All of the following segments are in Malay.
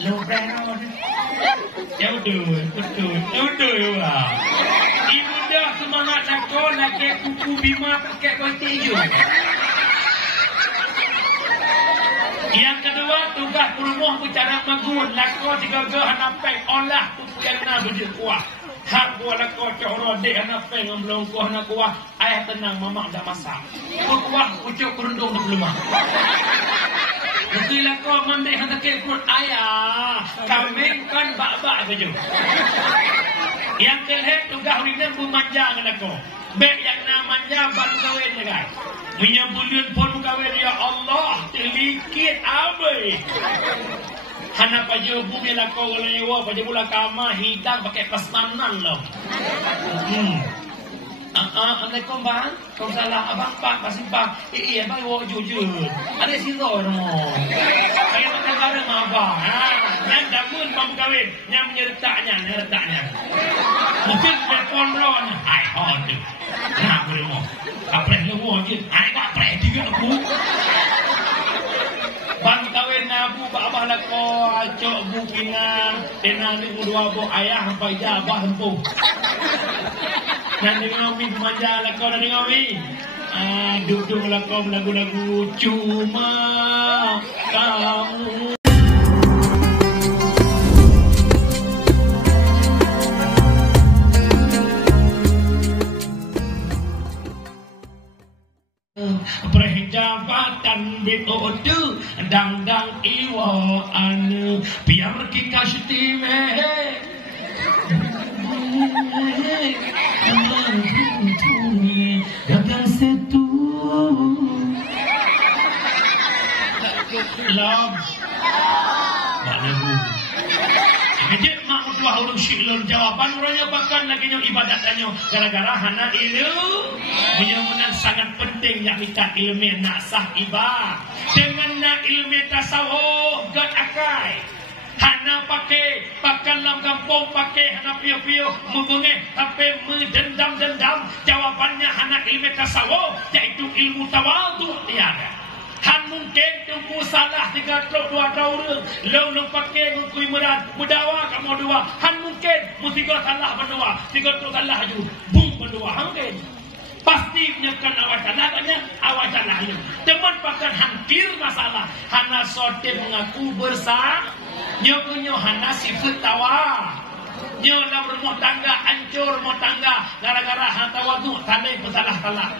Lu berapa? Ya betul lah. Ibu dah semangat lakon nak ke kuku bima pakai baju. Yang kedua, tugas rumah bicara magun. Lakon tiga hanapai olah kuku yang nak berjaya kuah. Hak kuah lakon coro dek hanapai ngamblong kuah nak kuah. Ayah tenang, mamak dah masak. Kuah ucap kerundung di rumah. Betul lakon mandi hantar ke kurut ayah. Kambing kan bak-bak saja. Yang kelihatan tugas ini memanja dengan lakon. Baik yang nak manja baru kahwin dengan. Punya bulan pun kahwin ya Allah terlikit abai. Hana paje bumi lakon lewa paje bola kama hitam pakai pasmanan loh. Assalamualaikum bang. Kau salah abang pak masih bang. Iya bang wo jujur. Ada siro no. Saya makan bareng sama abang. Yang dagun bang kahwin, yang menyertaknya. Mungkin telepon ron. Ai tu. Nak bermo. Apa yang lu je? Ai tak pre juga aku. Bang kahwin nabu abah lako acok bu pinang. Tenang ni dua bu ayah sampai jabah tempuh. Dan dengan Umi manja lakon dan dengan Umi duduk lakon lagu-lagu cuma kamu. Perjabatan BOD dang-dang iwa anu biar kita setime. Gagal setu lam mana bu ngejek mak utuah ulung syilun jawaban orangnya bahkan lagi nyok ibadatnya gara-gara hana ilu menyambungan sangat penting yang kita ilmu nak sah ibadah dengan nak ilmu tasawuf gak akai. Hana pakai lam kampung pakai hana piu-piu membengeh tapi mendendam-dendam jawabannya hana ilmu tasawuf iaitu ilmu tawadhu tiada. Han mungkin tunggu salah 32 tahun lu pakai ngukui merat berdawa kamu dua. Han mungkin musibah salah berdua 32 salah ju bung berdua mungkin. Pasti menyekan awak salahnya. Teman pakan hampir masalah. Hana sote mengaku bersalah. Nyo hana sifat tawa. Nyo dalam rumah tangga hancur rumah tangga gara-gara hana tawadu tandai bersalah-salah.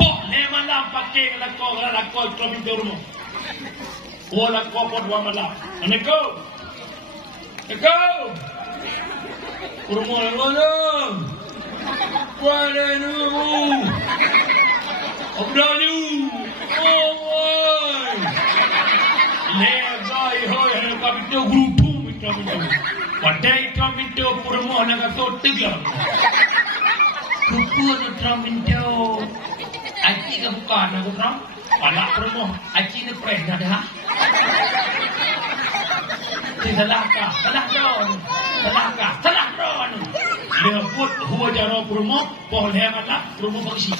Poh le malam pakai lakon kalau minta rumah. Wala ko po dua malam. Aneko. Rumah ngono. Wala nu. Obdanu. Oh. Le bai hoy ana kapito grupo mitamo. Padai kapito purmo naga sotiga. Grupo na traminto. Aci ka bukan aku tram. Palak purmo. Aci ni pres dah. Salah don. Dia put huwa jaro purmo, boleh mata purmo bangsi.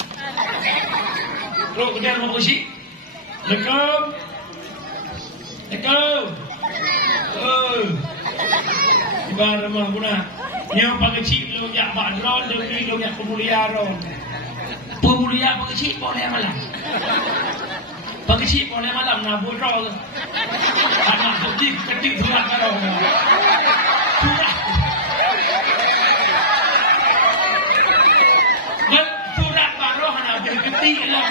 Ro kejar mau bangsi. Lekam. Ibarat mah guna. Nyo pagci lu ya badron lu ya pemuliaron. Pemulia pagci boleh malam. Pagci boleh malam na budro. Anak ketik surat karo. Surat karo hana ketik lah.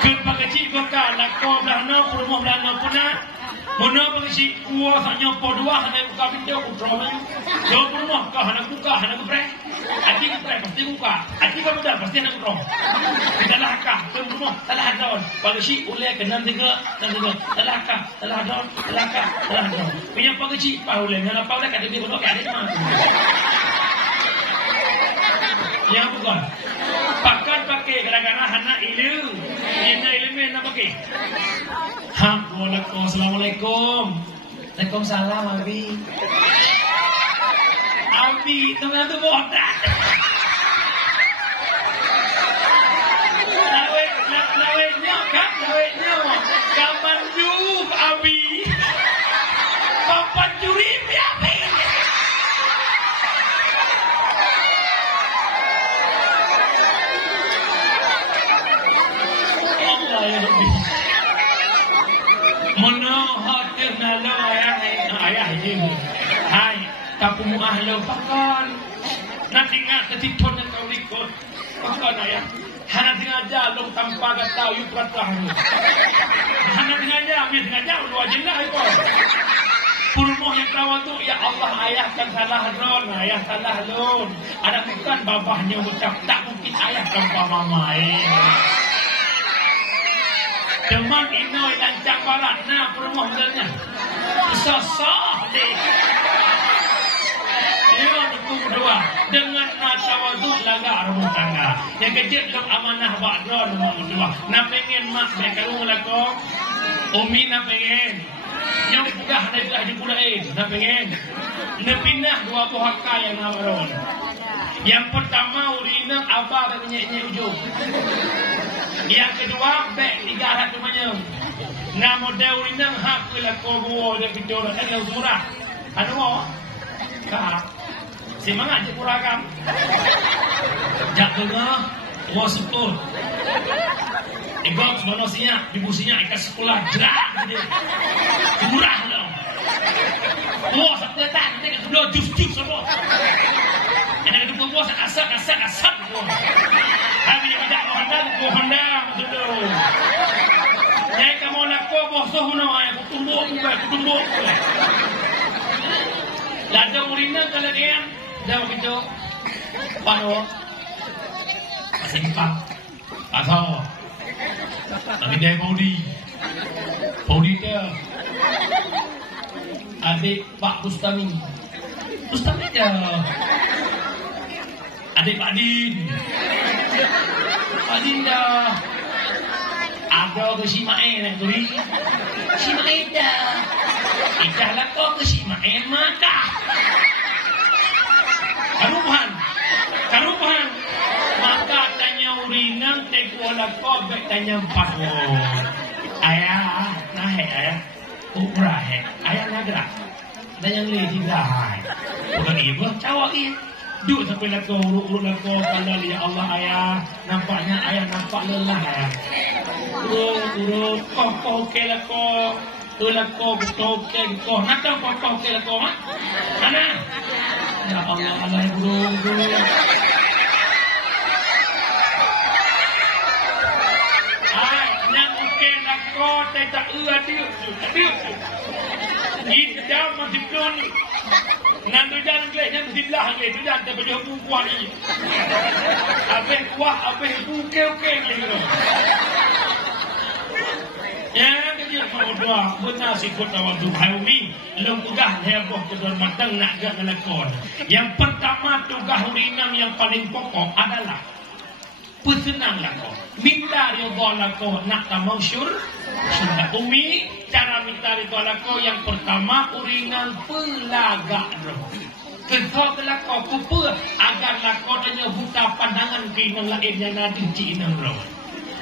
Ke pagci bakal lakon dah no promo dah no puna. Mana pagci kuah hanya podua hana buka pintu utro. Do promo ka hana buka hana bre. Aji bre pasti buka. Aji ka betul pasti hana utro. Salah kah? Promo salah don. Pagci uleh kenan tiga. Salah don. Punya pagci pauleh ngana pauleh kada dia bodoh kada mah. Yang bukan. Pakai gara-gara hana ilu. Ina ilmu nak pakai. Assalamualaikum. Waalaikumsalam Abi. Abi, teman tu botak. Lawetnya. Kaman du Abi. Menohot nalo ayah ini. Hai, tapi muah lo pakan. Nanti nggak ketiton yang kau ikut. Pakan ayah. Hana tinggal jalur tanpa tahu yuk peraturan. Hana tinggal jalur wajib lah itu. Purmoh yang kawan tu, ya Allah ayah kan salah ron, ayah salah lon. Ada bukan babahnya ucap, tak mungkin ayah tanpa mama. Teman inoy lancang barat, nah purmoh dalnya. Sosok deh. Lima dukung dua dengan natawadu laga rumah tangga. Yang kecil lok amanah bakdron rumah dua. Nak pengen mak kalau ngelakon, umi nak pengen. Yang pugah dah dipulain, nak pengen. Nak pindah dua buah kaya yang nawaron. Yang pertama urina abah dan nyek ujung. Yang kedua bek tiga alat namanya. Nama model urina hak kelakon buah dia pidor ada murah. Anu mau? Kah? Semangat je kuragam. Jak tengah, wah sepul. Ibang manusia, dibusinya ikat sekolah jerak dia. Murah dong. Wah sepetan, nanti kedua jus semua. Yang kedua wah asap. Tapi yang tidak Honda betul. Yang kamu nak kau bosoh nama yang kutumbuk. Lada urina kalau dia jauh itu, pano, singkat, atau tapi dia Paudi dia, adik Pak Bustami dia, adik Pak Din dah, ada ke si Mae nak tuli, si Mae dah. Idah lah kau ke si Mae maka. Karupan. Maka tanya urinang teguala kau baik tanya paho. Ayah, nahe ayah. Ubrah ayah nagra. Dan yang lagi dah. Bukan ibu, cawak ini. Duk sampai lako, urut lako. Kalau lihat Allah ayah, nampaknya ayah nampak lelah ayah. Urut, kau okey lako. Lako betul kau nak tahu kau okey lako mak? Mana? Ya Allah Allah burung. Yang okey lako tak dia. Ini masih kau ni. Nanti jangan gelak, nanti lah gelak. Tu jangan terpenuh bukuan ni. Abang kuah, abang okey gitu. Yang dia mau doa benar sikut awak tu haumi lengkugah heboh kedua matang nak gak ngelakon. Yang pertama tugas urinang yang paling pokok adalah pesenang lakon. Minta ridha lakon nak tamau surga umi. Cara minta ridha lakon yang pertama urinang pelagak roh. Kesal lakon kupa agar lakon hanya buta pandangan kinang lain yang nadi cinang roh.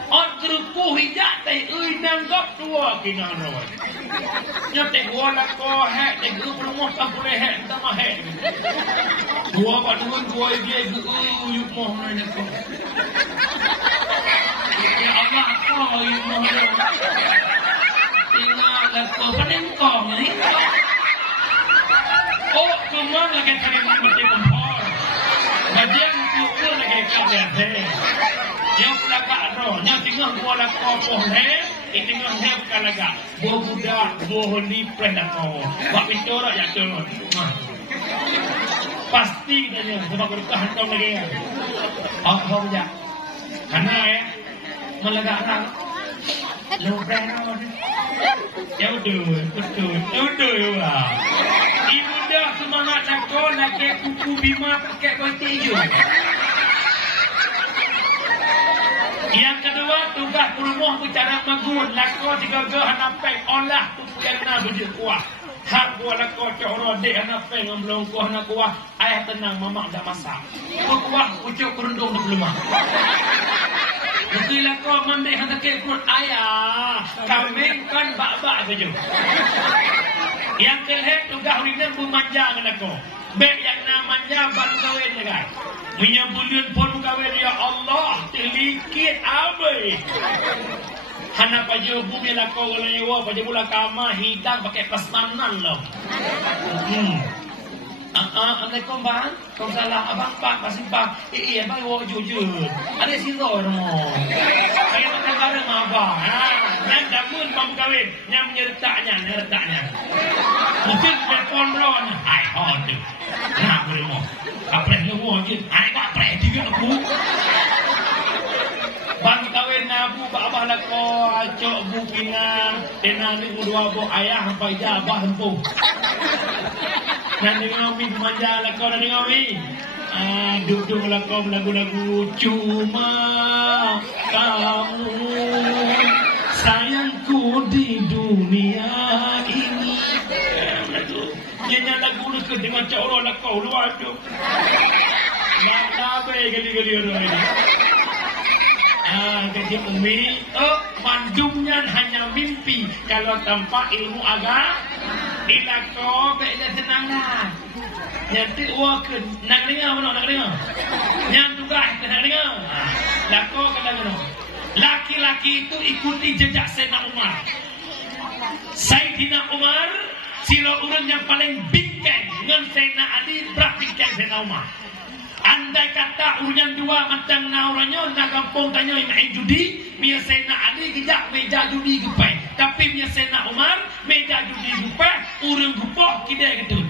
On kerupuh hijak tay nang gop tua kinang roy. Nya tay gua la ko he tay gu rumah tak boleh he tak mah he. Gua padun gua dia gu yuk moh ni ko. Ya Allah ko yuk moh. Tinggal la ko panen ko ni. Oh, kemana lagi tadi mesti kompor. Bagian tu lagi kerja he. Yang pelagak roh, yang tinggal buah lakau pohon tinggal hep kalaga. Buah budak, buah lipres lakau. Bak pintura ya turun. Pasti tanya sebab berkah kau lagi. Kau ya. Karena melagak roh. Lipres roh. Ya betul ya. Ibu dah semangat lakau lagi kuku bima pakai baju hijau. Yang kedua, tugas rumah bicara magun. Lako tiga hanapai olah tu kena baju kuah. Hak buah lako coro dek hanapai ngamblong kuah nak kuah. Ayah tenang, mama dah masak. Kuah pucuk kerundung di belum. Jadi lako mandi hantar ke kurut ayah. Kambing kan bak-bak saja. Yang kelihatan tugas ini memanja lako. Baik yang namanya baru kawin kan. Menyambulun pun kawin ya Allah. Terlikit abai. Hana paje bumi lah kau kalau nyewa paje bola kamar hidang pakai pasmanan loh. Assalamualaikum bang. Kau salah abang pak masih pak. Abang bawa jujur. Ada siro no. Saya makan bareng sama abang. Yang damun bang kawin. Yang menyertaknya. Mungkin telepon ron. Hai tu. Nah boleh mau. Apreh lu mau je. Hai kau apreh juga aku. Bang kawin nabu abah lah kau acok bu pinang. Tenang ni dua bu ayah sampai jabah sempuh. Dan dengan Umi pemanja lah kau dan dengan Umi duduk lah kau lagu-lagu cuma kamu sayangku di dunia ini. Nyanyi lagu lu ke dengan cakap lah kau lu aduh. Nak nabai kali-kali orang ini. Jadi Umi mandumnya hanya mimpi kalau tanpa ilmu agama. Ila kau baiklah tenang dah. Nanti waken nak dengar mana nak dengar. Yang tugas nak dengar. Lah kau kata mana? Laki-laki itu ikuti jejak Sayyidina Umar. Sayyidina Umar sila orang yang paling bingkai dengan Sayyidina Ali berbingkai Sayyidina Umar. Andai kata urusan dua macam nauranya nak kampung tanya main judi, mia Sayyidina Ali kejak meja judi gepai. Tapi mia Sayyidina Umar meja judi gepai, urang gupok kidai ketut.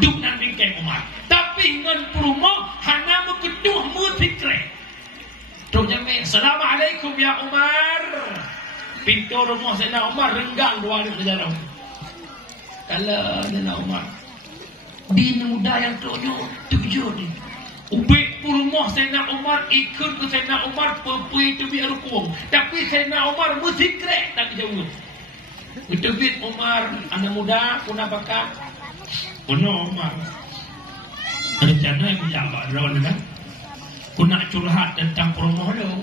Duk nan bingkai Umar. Tapi ngan perumo hana mekeduh musikre. Tok jame, Assalamualaikum ya Umar. Pintu rumah Sayyidina Umar renggang dua hari sejarah. Kalau Sayyidina Umar bini muda yang tujuh ni. Ubik rumah Sayyidina Umar ikut ke Sayyidina Umar perpui tu biar rukung. Tapi Sayyidina Umar mesti krek tak jauh. Betubit Umar anak muda punah bakat. Punah Umar. Rencana yang menjabat drone kan. Punah curhat tentang rumah lo.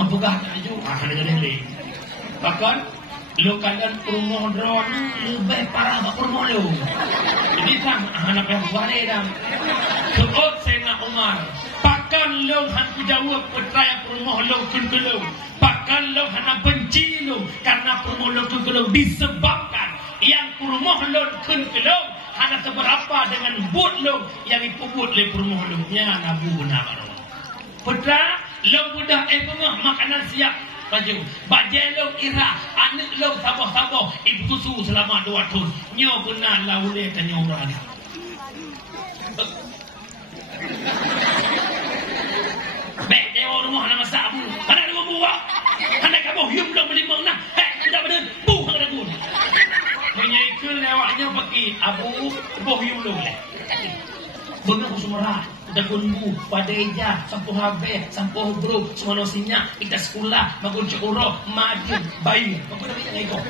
Apakah tak jauh? Ada jadi. Bahkan lo kalian rumah drone lebih parah bak rumah lo. Jadi kan anak yang balik dah. Sebut Sayyidina Umar, pakan lo hantu jawab percaya rumah lo kunkulung. Pakan lo hana benci lo karena rumah lo kunkulung disebabkan yang rumah lo kunkulung hana seberapa dengan but lo yang dipubut oleh rumah lo. Yang nabu benar lo. Putra lo budak bengah makanan siap. Baju bajai lo kira anak lo sabar-sabar ibu susu selama 2 tahun. Nyo benar lah boleh tanya orang ni. Baik dewa rumah nak masak abu. Mana ada buah? Hendak kamu hiup belum beli mana? Sudah benar buh ada pun. Menyaikul lewatnya pergi abu buh hiup belum boleh. Bengang usumrah. Dagun bu, pada eja, sampuh habis, sampuh bro, semua nosinya, kita sekolah, bangun cekuro, maju, bayi. Apa dah banyak ikut?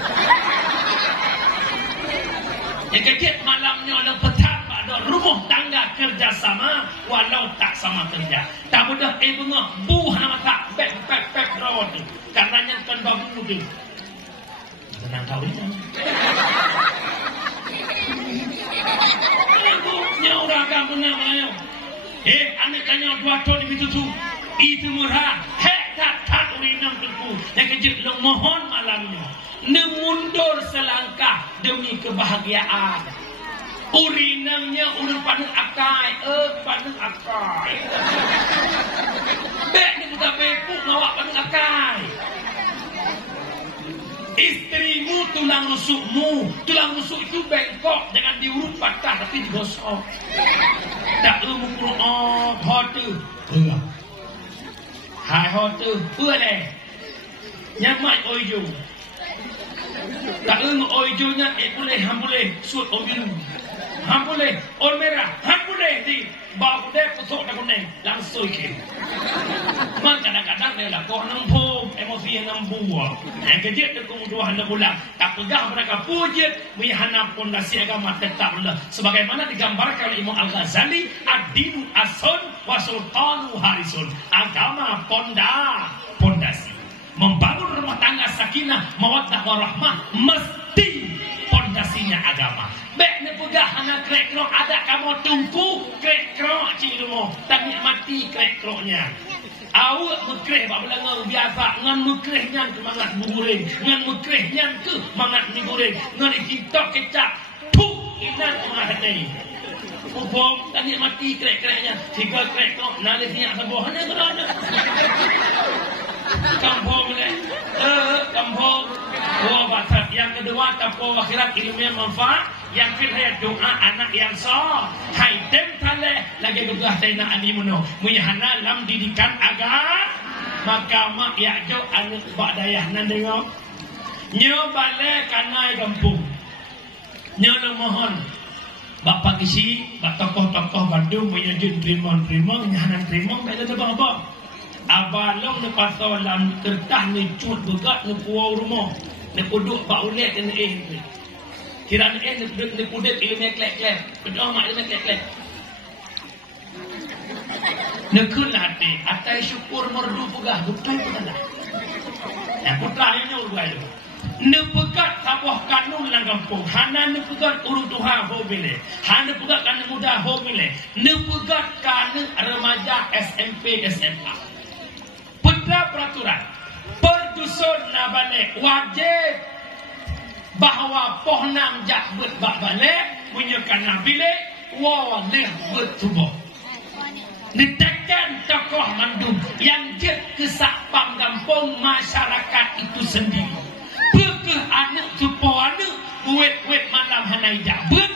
Yang kecil malamnya ada petang, ada rumah tangga kerjasama, walau tak sama kerja. Tak mudah bengah, buh nama tak, pek rawat tu. Karenanya kan babu tu. Tenang kau ini. Orang kamu nak ayo. Anak tanya 2 tahun itu tu. Itu murah. Tak urinang tepu. Yang kejut lo mohon malamnya. Mundur selangkah demi kebahagiaan. Urinangnya urang panung akai. Panung akai. Bek ni juga bepuk ngawak panung akai. Istrimu tulang rusukmu. Tulang rusuk itu bengkok. Jangan diurut patah tapi digosok. Tak mengukur hotu. Hai hotu. Boleh. Nyamak oijo. Tak oijonya boleh. Ham boleh. Suat oijo. Ham boleh. Ol merah. Ham boleh. Di bawah kuda kusuk dah kuning. Langsung ke. Memang kadang-kadang dia lah. Kau nampu. Emosi yang nampu. Yang kejut dia kemudian hendak pulang. Tak pegah mereka pujit. Mihana pondasi agama tetap lah. Sebagaimana digambarkan oleh Imam Al-Ghazali. Ad-dinu asun wa sultanu harisun. Agama pondasi. Membangun rumah tangga sakinah, mawaddah warahmah. Mesti pondasinya agama. Baik ni pegah anak krek-krok. Ada kamu tunggu krek-krok cik rumah. Tak mati krek-kroknya. Awak mekreh bak belanga biasa ngan mekreh nyan ke mangat bugureng, ngan mekreh nyan ke mangat mi goreng, ngan TikTok kecap. Tuh inan mangat ni. Upom tadi mati krek-kreknya. Tiga krek kok nalih niat sabohana kerana. Kampung ni. Kampung. Oh, batat. Yang kedua, tapo akhirat ilmu yang manfaat. Yang ketiga, doa anak yang sah. Hai dem tale lagi begah tena animuno. Muyahana lam didikan agak. Maka mak yakjo anu bak dayah nan dengo. Nyo balik kanai kampung. Nyo mohon. Bapak isi, bak tokoh-tokoh Bandung menyajin terima-terima, nyahanan terima, mereka ada apa? Abalong ni pasal dalam kertas ni cut begat ni puau rumah, ni puduk bak ulet ni Kira ni ni puduk ilmu klek-klek, berdoa mak ilmu klek-klek. Nekun hati, atai syukur merdu pegah, betul pun dah. Yang putra yang urut itu. Nepegat sabah kanun lang kampung. Hana nepegat urut Tuhan ho bile. Hana nepegat kana muda ho bile. Nepegat kana remaja SMP SMA. Petra peraturan. Perdusun na balik wajib bahawa pohnang jak bet bak balik punya kana bile wa leh bet tubuh. Ditekan tokoh mandum yang jet kesapang kampung masyarakat itu sendiri. Bekeh anak cupo anak wet malam hanai jabut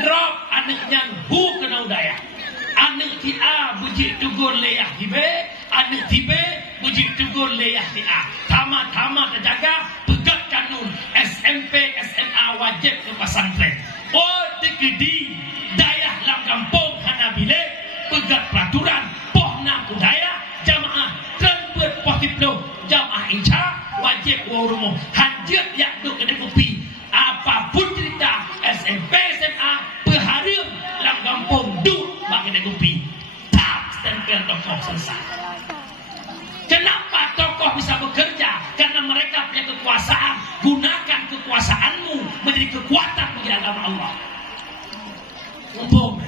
drop anaknya hu kena udaya anak ti A buji tugur leyah ti B anak ti B buji tugur leyah ti A tama-tama terjaga pegat kanun SMP SMA wajib ke pesantren oh tekedi dayah lam kampung hanabile pegat peraturan pohna budaya jamaah transport positlo jamaah insya wajib warumo hanjir yak duk kena kopi apapun cerita SMP SMA berharum dalam kampung duk bak kena kopi tak stempel tokoh selesai. Kenapa tokoh bisa bekerja? Karena mereka punya kekuasaan. Gunakan kekuasaanmu menjadi kekuatan bagi agama Allah. Umpum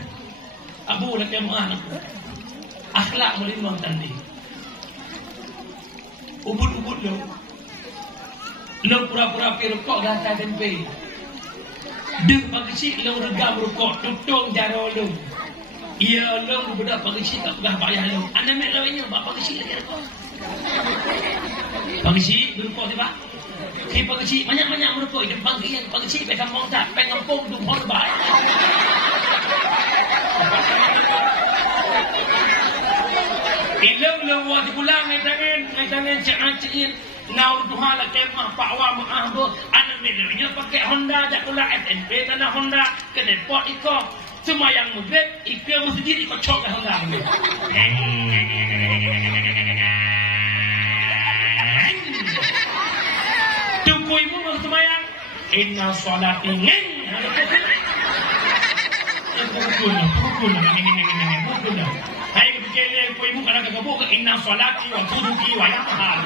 Abu nak kemah akhlak melimpah tadi ubud-ubud lo pura-pura perukok gata tempe. Dek pagi lo regam rukok tutung jaro lo. Ia lo budak pagi tak pegah payah lo. Anda mek lo inyo bak pagi lagi rukok. Pagi berukok tiba. Ki pagi banyak-banyak merukok di pagi yang pagi pe kampung tak pe kampung du hol bae. Ilang lo wa dibulang ngai tangan cak-cak Naur Tuhan lah kemah Pak Wah Maah tu anak milenya pakai Honda jak pula SNP tanah Honda ke depot ikut semua yang maghrib ikut masjid ikut cok ke Honda tukuimu mau semayang inna sholati ngeng pukul hai kepikirnya tukuimu kadang kagabuk ke inna sholati wa kuduki wa yamahal.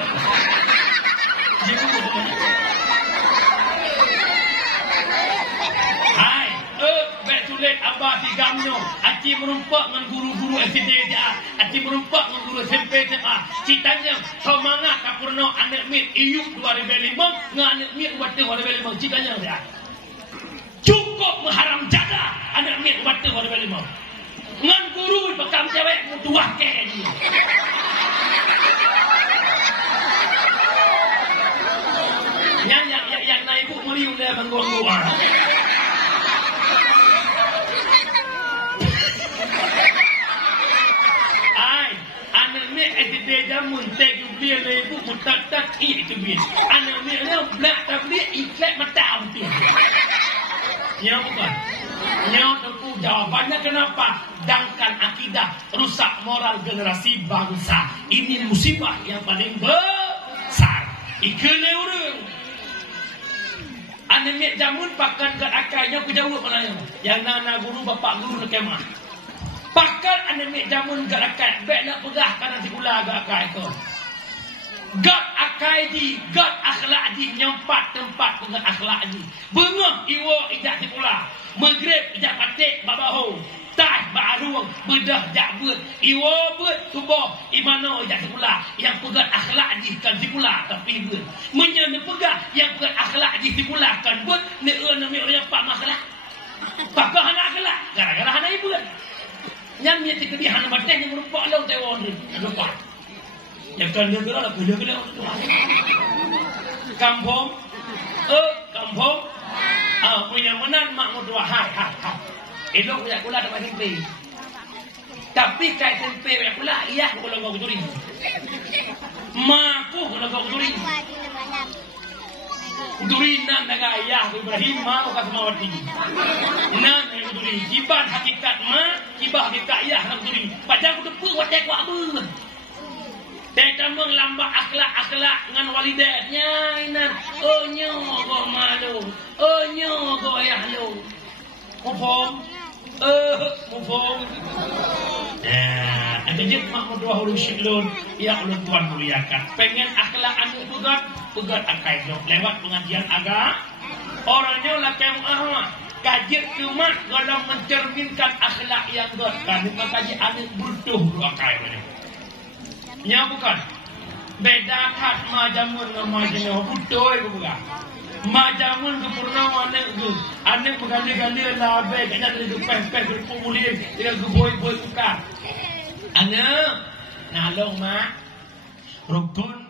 Hai, baik tulis abah di gamno. Aci merumpak dengan guru-guru SD dia. Aci merumpak dengan guru SMP dia. Citanya semangat kapurno anak mit iuk 2005 dengan anak mit wate 2005. Citanya dia. Cukup mengharam jaga anak mit wate 2005. Dengan guru bekam cewek mutuah ke dia. Yang naik ibu meliuk dia bangun luar. Ay, anak ni SD jamun teg dia le ibu mutat itu bis. Anak ni dia blak tabli iklek mata umpi. Ya bukan. Ya tentu jawabannya kenapa? Dangkan akidah, rusak moral generasi bangsa. Ini musibah yang paling besar. Ikele urang. Anak jamun pakan kat akainya ku jawab malaya. Yang nana guru bapak guru nak kemah. Pakan anak jamun kat akai, baik nak pegah kana tikula kat akai ko. Gat akai di, gat akhlak di nyempat tempat dengan akhlak di. Bengah iwo ijak tikula. Maghrib ijak patik babaho. Tak baru bedah jak beut iwo beut tubuh imano jak sekolah yang pegat akhlak di kan sekolah tapi beut menyen pegah yang pegat akhlak di sekolah kan beut ne nami orang pak masalah pakah anak akhlak gara-gara anak ibu kan nyan mi tik di hana mateh yang rupa lo tewon lupa yang kan dia gerak gila kampung kampung punya menan mak mudua hai elok punya kula dapat tempe tapi kai tempe punya kula iya kalau kau kuturi maku kalau kau kuturi kuturi nan naga ayah Ibrahim mau kat mawati nan kuturi kibat hakikat kibat hakikat ayah kuturi padahal kudu pu watek wa bu Teka menglambak akhlak ngan walidahnya inan. Oh nyo go malu. Oh nyo go ayah lu. Mufong. Mufong. Ada jet mak mudua hulu syilun. Ya ulun tuan muliakan. Pengen akhlak anu pegat akai dok. Lewat pengajian agama. Orangnya lah kayak ahmad. Kajian cuma kalau mencerminkan akhlak yang god. Kan bukan kaji anu butuh akai mana. Nya bukan beda kat majamun ngamajinya butoy bukan majamun ke purnawa ane bergali-gali labe kena dari pes-pes berpumulir dengan boy-boy bukan ane nalong mak rukun